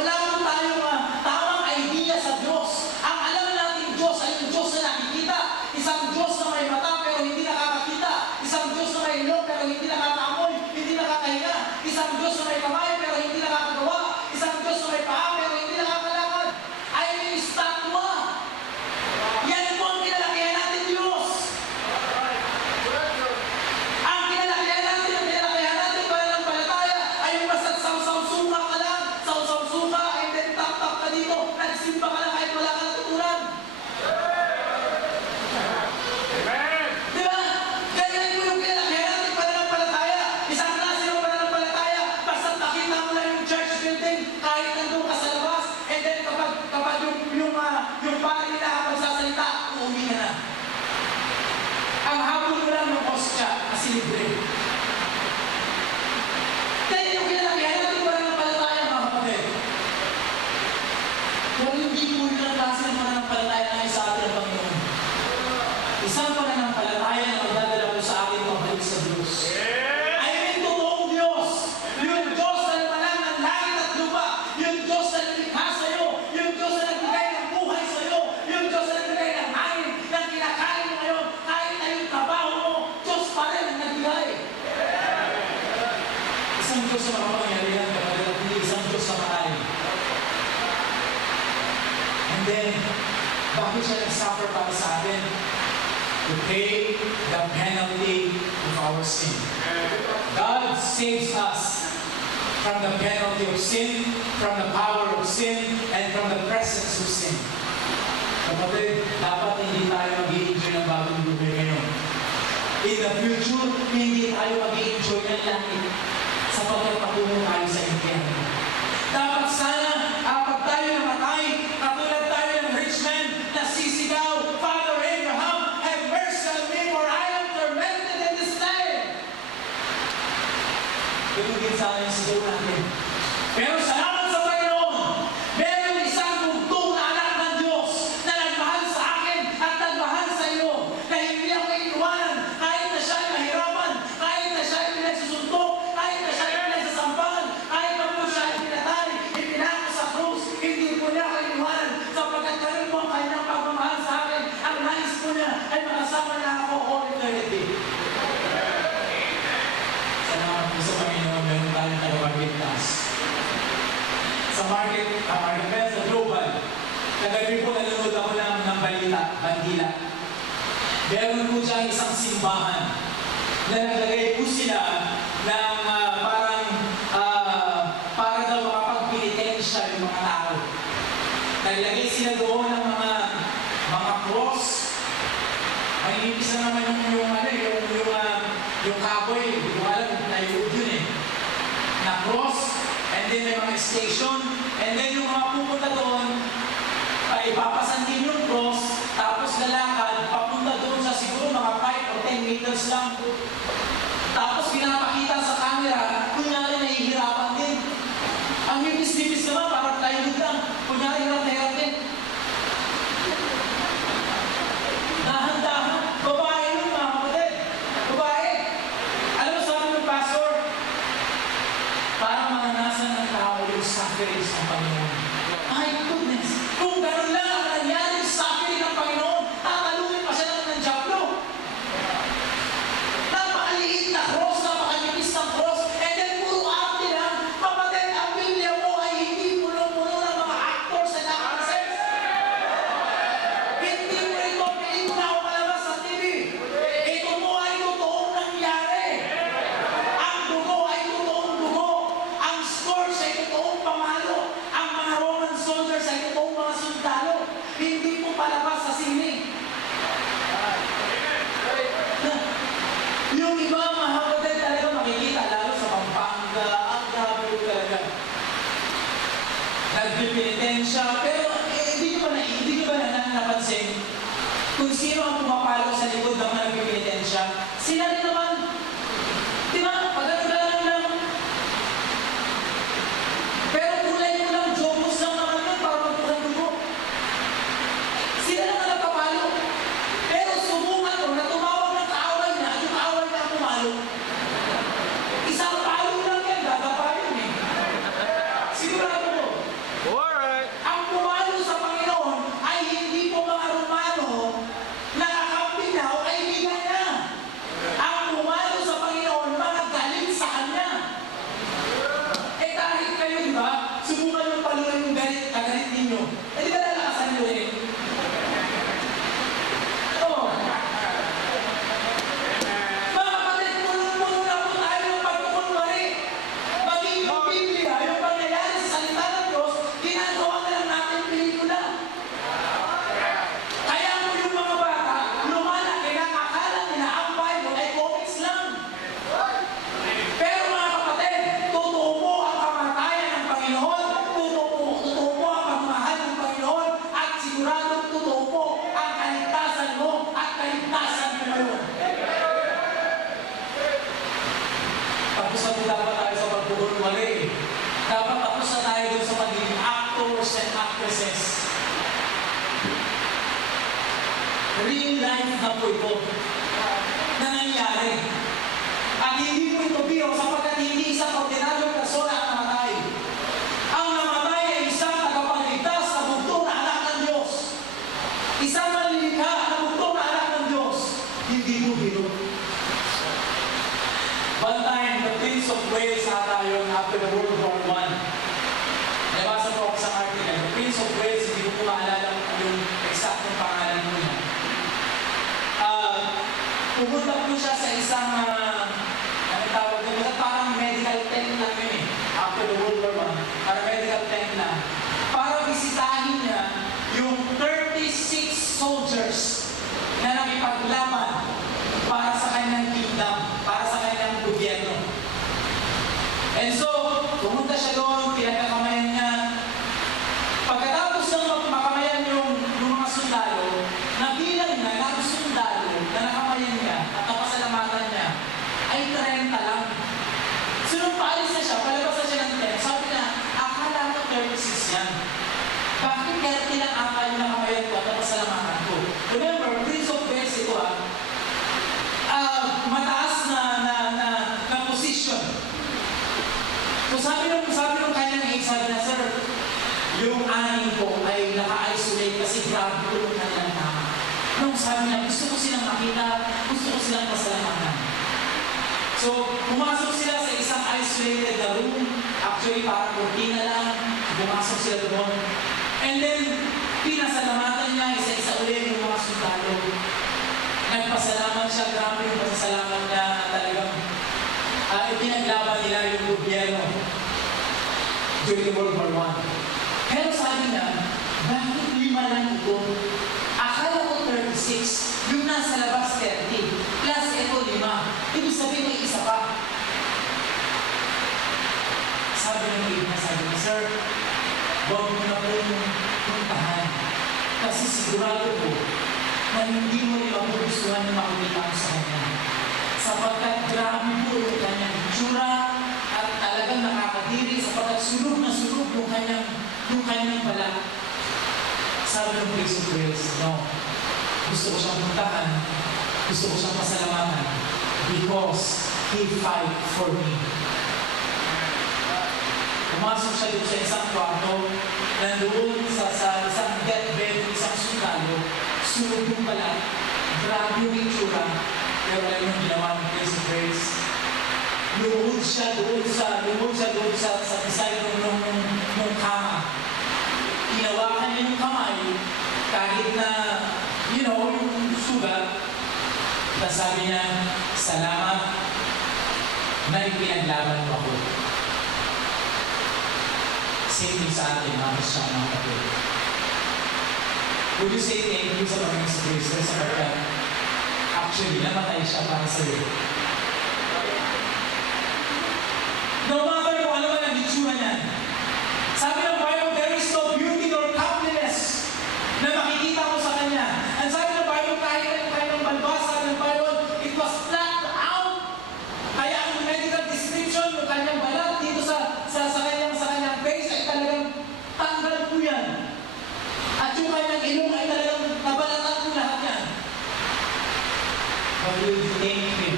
tamang idea sa Diyos. Ang alam natin Diyos ay yung Diyos na nakikita. Isang Diyos na may mata pero hindi nakakakita. Isang Diyos na may ilong pero hindi nakakaamoy, hindi nakakahinga. Isang Diyos na may kamay pero hindi nakakagawa. Isang Diyos na may paa pero hindi nakakalakad. Ay may estatwa. Yan po ang kinalakihan natin Diyos. Ang kinalakihan natin pananampalataya ay yung basta saw-saw-suka ka lang. Saw-saw-suka, and then tap-tap ka dito. Nagsimba ka lang kahit wala ka natutunan. Di ba? Kaya yun yung kinalakihan natin pananampalataya. Isang klase ng pananampalataya. Basta nakita mo lang yung church building kahit nandun ka sa labas. And then kapag yung pari nila magsasalita, uuwi ka na. Ang habol mo lang yung hostya kasi libre. Kaya yung kinalakihan natin pananampalataya, mga kapatid. Pero hindi po yun ang klase ng pananampalataya na sa atin ng Panginoon. Isang pananampalataya na magdadala po sa atin pabalik sa Diyos. Ay may totoong Diyos. Yung Diyos na namalang ng langit at lupa. Yung Diyos na nalikha sa'yo. Yung Diyos na nagbigay ng buhay sa'yo. Yung Diyos na nagbigay ng hangin ng kinakain mo ngayon. Kahit na yung trabaho mo, Diyos pa rin ang nagbigay. Isang Diyos na makapangyarihan, kapatid, at hindi isang Diyos na maray. And then, bakit siya nag-suffer para sa atin? To pay the penalty of our sin. God saves us from the penalty of sin, from the power of sin, and from the presence of sin. Kapatid, dapat hindi tayo mag-i-enjoy ng bagong buhay ngayon. In the future, hindi tayo mag-i-enjoy ng langit sapagkat patungo tayo sa impyerno. Dapat sana, kapag tayo namatay, katulad tayo ng rich man na sisigaw, Father Abraham, have mercy on me for I am tormented in this land. Ganun din sana yung sigaw natin. Pero salamat sa Panginoon, meron isang bugtong na anak ng Diyos na nagmahal sa akin at nagmahal sa iyo, na hindi ako iniwanan kahit na siya ay mahirapan, kahit na siya ay pinagsusuntok, kahit na siya ay pinagsasampangan, kahit na po siya ay pinatay, ipinako sa krus, hindi po niya ako iniwanan sapagkat ganun po ang kanyang pagmamahal sa akin. Ang nais po niya ay makasama na ako all eternity. Salamat po sa Panginoon, meron tayong tagapagligtas. Kagabi po nanonood ako ng bandila. Meron po dyan isang simbahan na naglagay po sila ng para daw makapagpinitensya yung mga tao. Naglagay sila doon ng mga cross. Malinipis na naman yung kaboy. Hindi ko alam kung naiwood yun eh. Na cross, and then may mga station, and then yung mga pupunta doon, ipapasan din yung cross, tapos lalakad, papunta doon sa siguro mga 5 or 10 meters lang. Tapos pinapakita sa camera, kunyari nahihirapan din. Ang nipis-nipis naman, parang plywood lang. Kunyari hirap na hirap din. Dahan-dahan, babae yun mga kapatid. Babae. Alam mo sabi ng pastor, parang mananasan ng tao yung sacrifice ng Panginoon. My goodness! Kung gano'n lang ang nangyari sa akin ng Panginoon, tatalungin pa siya ng Diablo. Napakaliit na cross, napakalipis ng cross, and then puro arte lang. Kapatid, ang Biblia mo ay hindi puno-puno ng mga actors and actresses. Hindi mo ito pelikula o palabas sa TV. Ito mo ay totoong nangyari. Ang dugo ay totoong dugo. Ang scores ay totoong pamalo. Ang mga Roman soldiers ay totoong mga sundalo. Hindi po palabas sa sine. Yung iba, mga kapatid, talaga makikita, lalo sa Pampanga, ang grabe talaga. Nagpipinitensya, pero hindi nyo ba napansin kung sino ang pumapalo sa likod ng mga nagpipinitensya? Sila rin naman. Di ba? Pagkagalan lang. Pero kulay mo lang, jobos lang naman yun para magpulang dugo. Sila lang ang nagpapalo. Pero subukan ko na tumawag ng kaaway niya, yung kaaway niya ang pumalo. Isang palo lang yan, gagapain eh. Sigurado ko. Alright. Ang pumalo sa Panginoon ay hindi po mga Romano na kakampi na o kaibigan niya. Ang pumalo sa Panginoon, mga galit sa Kanya. Eh kahit kayo, di ba? Subukan yung paluin yung kagalit ninyo. Eh di ba lalakasan nyo eh? Oo. Mga kapatid, puno-puno na po tayo ng pagkukunwari. Maging yung Biblia, yung pangyayari sa salita ng Diyos, ginagawa na lang natin pelikula. Kaya mo yung mga bata, lumalaki na akala nila ang Bible ay comics lang. Pero mga kapatid, totoo po ang kamatayan ng Panginoon, totoo po ang pagmahal ng Panginoon, at siguradong totoo po ang kaligtasan mo at kaligtasan mo ngayon. Tapos na po dapat tayo sa pagkukunwari. Dapat tapos na tayo dun sa pagiging actors and actresses. Real life na po ito na nangyari. At hindi po ito biro sapagkat hindi isang ordinaryong persona ang namatay. Ang namatay ay isang tagapagligtas na bugtong na anak ng Diyos. Isang manlilikha na bugtong na anak ng Diyos. Hindi po biro. One time, the Prince of Wales ata yun after the World War I. Nabasa po ako sa article. The Prince of Wales, hindi ko po maalala yung eksaktong pangalan mo niya. Pumunta po siya sa isang, anong tawag doon? Parang medical tent lang yun eh. After the World War I. Parang medical tent lang. Para bisitahin niya yung 36 soldiers na nakipaglaban para sa kanyang kingdom, para sa kanyang gobyerno. And so, pumunta siya doon, pinagkakamayan niya. Pagkatapos ng makamayan yung mga sundalo, nabilang niya na ang sundalo na nakamayan niya at napasalamatan niya ay 30 lang. So nung paalis na siya, palabas na siya ng tent, sabi niya, akala ko 36 yan. Bakit 30 lang ata yung nakamayan ko at napasalamatan ko? Remember, Prince of Wales ito mataas na position. So sabi nung kanyang aide, sabi na, sir, yung aning ko ay naka-isolate kasi grabe ko yung kanyang tama. Nung sabi niya, gusto ko silang makita, gusto ko silang pasalamatan. So, pumasok sila sa isang isolated na room. Actually, parang kurtina lang. Pumasok sila doon. And then, Pinasalamatan niya isa-isa ulit yung mga sundalo. Nagpasalamat siya, grabe yung pasasalamat niya talagang ipinaglaban nila yung gobyerno during World War I. Pero sabi niya, bakit 5 lang ito? Akala ko 36, yung nasa labas 30, plus ito 5. Ibig sabihin may isa pa. Sabi niya, Sir, huwag mo na po yung puntahan. Kasi sigurado po na hindi mo rin mapugustuhan na makikita mo sa kanya. Sapagkat grabe po yung kanyang itsura at talagang nakakadiri sapagkat sunog na sunog yung kanyang balat. Sabi ng Place of Grace, no. Gusto ko siyang puntahan, gusto ko siyang pasalamatan because He fight for me. Pumasok siya dito sa isang kwarto, nandoon sa isang deathbed, isang sundalo, sunog yung balat, grabe yung itsura, pero alam yung ginawa ng Place of Grace. Lumuhod siya doon sa beside ng kama. Hinawakan niya yung kamay, kahit na, yung sugat, tapos sabi niya, salamat na ipinaglaban mo ako. Same din sa atin, mga Kristiyan, mga kapatid. Would you say thank you sa Panginoon sa Kristo sapagkat actually, namatay siya para sa iyo? No matter kung ano man ang itsura niyan. Sabi ng Bible, there is no beauty nor comeliness na makikita mo sa Kanya. Ang sabi ng Bible, kahit ng balbas, sabi ng Bible, it was flat out. Kaya ang medical description ng Kanyang balat dito sa Kanyang face ay talagang tanggal po yan. At yung Kanyang ilong ay talagang nabalatan po lahat yan. But will you thank Him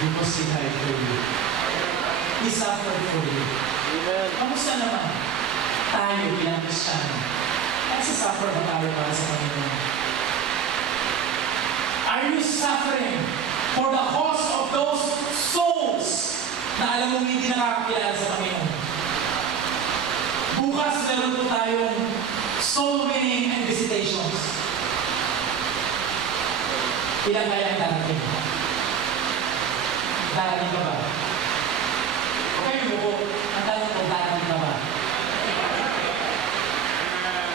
because He died for you? He suffered for you. Amen. Kamusta naman? Tayo bilang Kristiyano. Nagsasuffer ba tayo para sa Panginoon? Are you suffering for the cause of those souls na alam mong hindi nakakakilala sa Panginoon? Bukas meron po tayong soul winning and visitations. Ilang kaya ang darating? Darating ka ba? Okay mo, ang tanong ko, darating ka ba?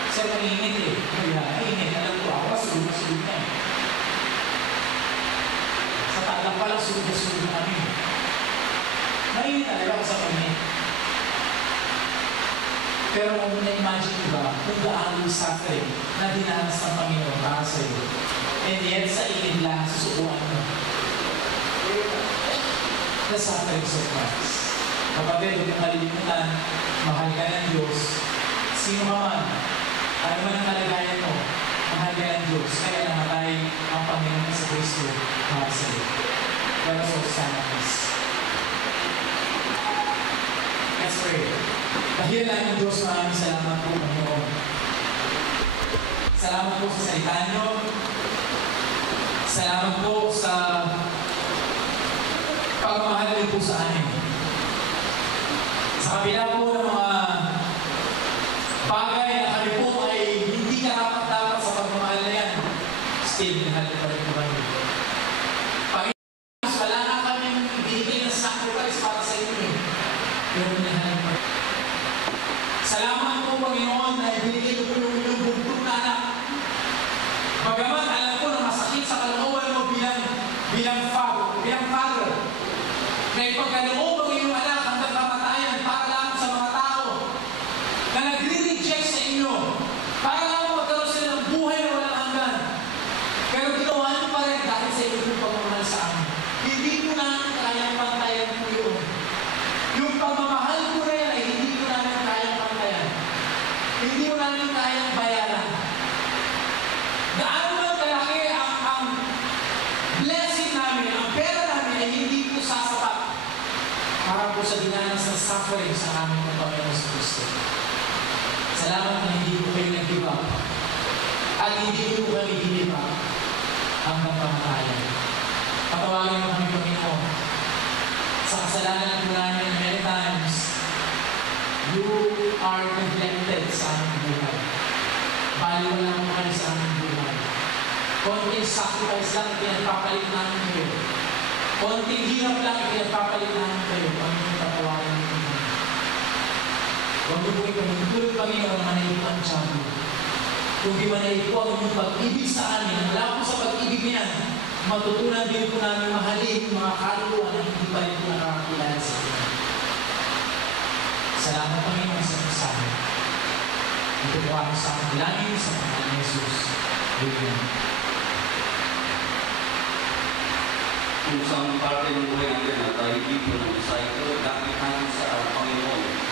Sir, mag-iinit eh. Mag-iinit. Alam ko, ako, sulog na eh. Sa talang palang sulog na kami. Mainit talaga ako sa pag-init. Pero kung na-imagine ko ba, kung gaano yung suffering na dinanas ng Panginoon para sa iyo. And yet, sa init lang, susukuan mo. The sufferings of Christ. Kapatid, huwag mong malilimutan, mahal ka ng Diyos. Sino ka man, ano man ang kalagayan mo, mahal ka ng Diyos. Kaya namatay ang Panginoon sa Kristo para sa iyo. Let us all stand on this. Let's pray. Dahilan ng Diyos, maraming salamat po, Panginoon. Salamat po sa salita niyo. Salamat po sa pagmamahal niyo po sa amin. Sa kabila po ng mga bagay na kami po ay hindi karapat-dapat sa pagmamahal na yan, still, minahal pa rin po kami. Panginoon, wala na kami binigay ng sacrifice para sa inyo. Pero minahal pa rin. Salamat po, Panginoon, na ibinigay ko po yung inyong buntong na anak. Bagamat alam ko na masakit sa kalooban mo bilang father, na ipagkaloob ang iyong anak hanggang kamatayan para lang sa mga tao na nagre-reject sa inyo, para lang magkaroon sila ng buhay na walang hanggan. Pero ginawa niyo pa rin dahil sa inyong pagmamahal sa amin. Hindi ko namin kayang pantayan po yun. Yung pagmamahal ko rin ay hindi ko namin kayang pantayan. Hindi ko namin kayang bayaran. Gaano man kalaki ang blessing namin, ang pera namin ay hindi po sasapat para po sa dinanas ng suffering sa amin ng Panginoon sa Kristo. Salamat na hindi po kayo nag-give up at hindi po kami give up hanggang kamatayan. Patawagin mo kami, Panginoon, sa kasalanan po namin many times, you are neglected sa aming buhay. By baliwala mo kayo sa aming buhay. Konting sacrifice lang, pinagpapalit namin kayo. Konting hirap lang, pinagpapalit namin kayo. Panginoon, tatawarin namin kayo. Huwag mo po ipinagtulog, Panginoon, na manahipang tiyago. Kung di manahip po ang inyong pag-ibig sa amin, wala po sa pag-ibig niyan, matutunan din po namin mahalin mga kaluluwa na hindi pa rin po nakakakilala sa inyo. Salamat, Panginoon, sa pasabi. Ito po ang sa langin sa pangalan ni Jesus. Amen. Kung saan parte ng buhay natin at hindi po nag-isa ito, gamit natin sa Panginoon.